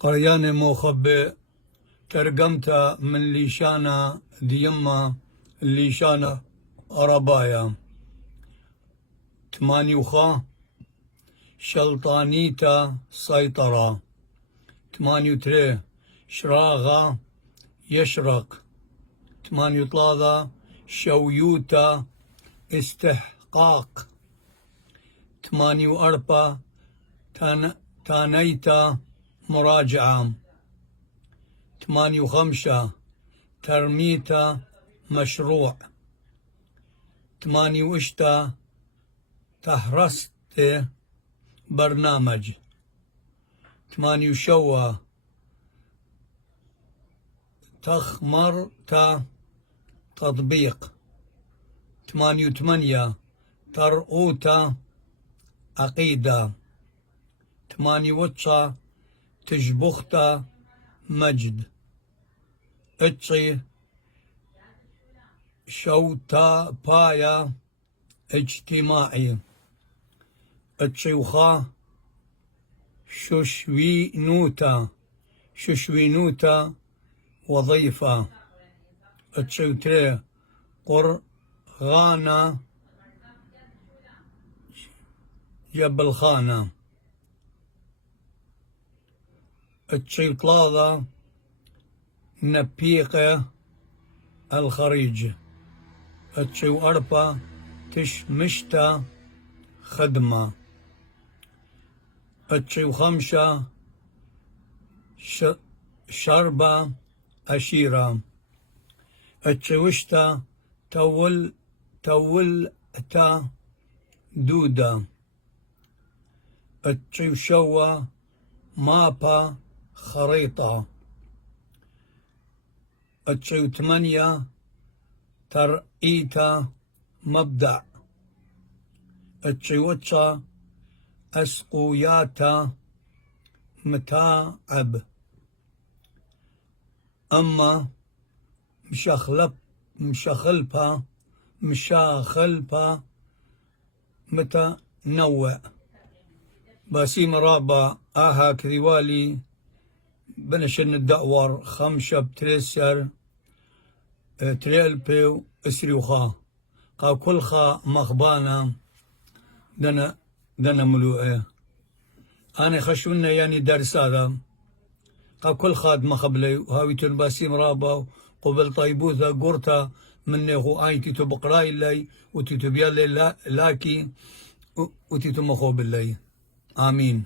قريان موخبي ترجمتها من ليشانا ديما ليشانا أربايا تمانيوخا شلطانيتا سيطرة 83 شراغا يشرق 83 شويوتا استحقاق 84 تانيتا مراجعة 85 ترميتا مشروع 88 تهرست برنامج 87 تخمرت تطبيق 88 ترؤوت عقيدة 88 تجبخت مجد اتشي شوتا بايا اجتماعي اتشيوخا ششوينوتا وظيفة اتشيوتري قرغانا جبل خانة اتشيطلاضة نبيقة الخريج اتشيو أربا تشمشتا خدمة اتشيو خمسة شربة أشيرة اتشيوشتا تولتا دودة اتشيو شوا مابا خريطة اتشيو 8 ترئيتا مبدأ اتشيوتشا أسقوياتا متاعب أما مشخلبا متنوع باسيم رابا آها كذوالي بنشن الدأور 5 بتريسر تريل بيو اسريوخا قا كل خا مخبانا دنا ملوئه أنا خشونا يعني درس هذا قا كل خاد مخبلي وهاوي باسيم رابا قبل طيبوثا قرتا مني هو آيتي تبقراي اللي وتتبيالي لاكي وتتمخو باللي آمين.